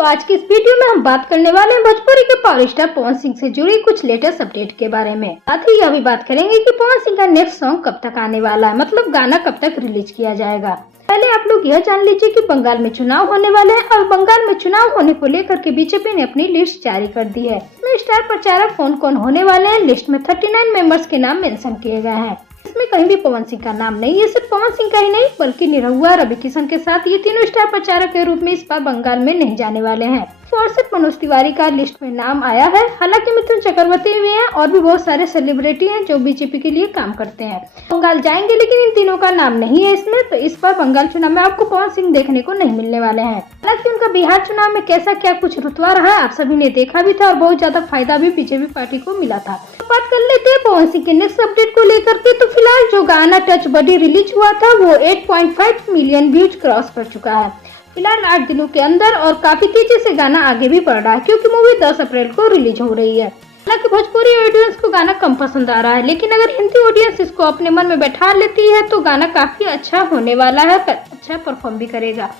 तो आज की इस वीडियो में हम बात करने वाले हैं भोजपुरी के पावर स्टार पवन सिंह से जुड़ी कुछ लेटेस्ट अपडेट के बारे में। साथ ही यह भी बात करेंगे कि पवन सिंह का नेक्स्ट सॉन्ग कब तक आने वाला है, मतलब गाना कब तक रिलीज किया जाएगा। पहले आप लोग यह जान लीजिए कि बंगाल में चुनाव होने वाले हैं और बंगाल में चुनाव होने को लेकर के बीजेपी ने अपनी लिस्ट जारी कर दी है। इसमें स्टार प्रचारक कौन कौन होने वाले हैं, लिस्ट में 39 मेंबर्स के नाम मेंशन किए गए हैं। इसमें कहीं भी पवन सिंह का नाम नहीं है। सिर्फ पवन सिंह का ही नहीं बल्कि निरहुआ, रवि किशन के साथ ये तीनों स्टार प्रचारक के रूप में इस बार बंगाल में नहीं जाने वाले हैं। और सिर्फ मनोज तिवारी का लिस्ट में नाम आया है। हालांकि मिथुन चक्रवर्ती भी हैं और भी बहुत सारे सेलिब्रिटी हैं जो बीजेपी के लिए काम करते हैं। बंगाल जाएंगे लेकिन इन तीनों का नाम नहीं है इसमें, तो इस बार बंगाल चुनाव में आपको पवन सिंह देखने को नहीं मिलने वाले हैं। हालांकि उनका बिहार चुनाव में कैसा क्या कुछ रुतबा रहा है आप सभी ने देखा भी था और बहुत ज्यादा फायदा भी बीजेपी पार्टी को मिला था। तो बात कर लेते हैं पवन सिंह के नेक्स्ट अपडेट को लेकर के। तो फिलहाल जो गाना टच बॉडी रिलीज हुआ था वो 8.5 मिलियन व्यूज क्रॉस कर चुका है फिलहाल 8 दिनों के अंदर, और काफी तेजी से गाना आगे भी बढ़ रहा है क्योंकि मूवी 10 अप्रैल को रिलीज हो रही है। हालांकि भोजपुरी ऑडियंस को गाना कम पसंद आ रहा है, लेकिन अगर हिंदी ऑडियंस इसको अपने मन में बैठा लेती है तो गाना काफी अच्छा होने वाला है, अच्छा परफॉर्म भी करेगा।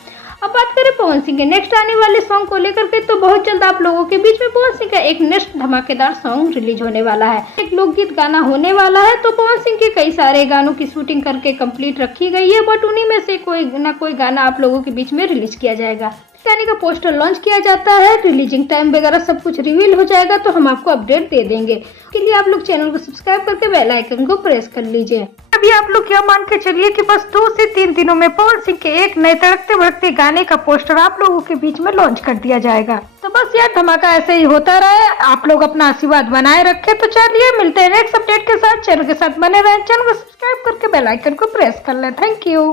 अब बात करें पवन सिंह के नेक्स्ट आने वाले सॉन्ग को लेकर के, तो बहुत जल्द आप लोगों के बीच में पवन सिंह का एक नेक्स्ट धमाकेदार सॉन्ग रिलीज होने वाला है। एक लोकगीत गाना होने वाला है। तो पवन सिंह के कई सारे गानों की शूटिंग करके कंप्लीट रखी गई है, बट उन्हीं में से कोई ना कोई गाना आप लोगों के बीच में रिलीज किया जाएगा। गाने का पोस्टर लॉन्च किया जाता है, रिलीजिंग टाइम वगैरह सब कुछ रिवील हो जाएगा तो हम आपको अपडेट दे देंगे। इसके लिए आप लोग चैनल को सब्सक्राइब करके बेल आइकन को प्रेस कर लीजिए। अभी आप लोग यह मान के चलिए कि बस 2 से 3 दिनों में पवन सिंह के एक नए तड़कते भड़कते गाने का पोस्टर आप लोगों के बीच में लॉन्च कर दिया जाएगा। तो बस यार धमाका ऐसे ही होता रहे, आप लोग अपना आशीर्वाद बनाए रखें। तो चलिए मिलते हैं नेक्स्ट अपडेट के साथ। चैनल के साथ बने रहें, चैनल को सब्सक्राइब करके बेल आइकन को प्रेस कर लें। Thank you.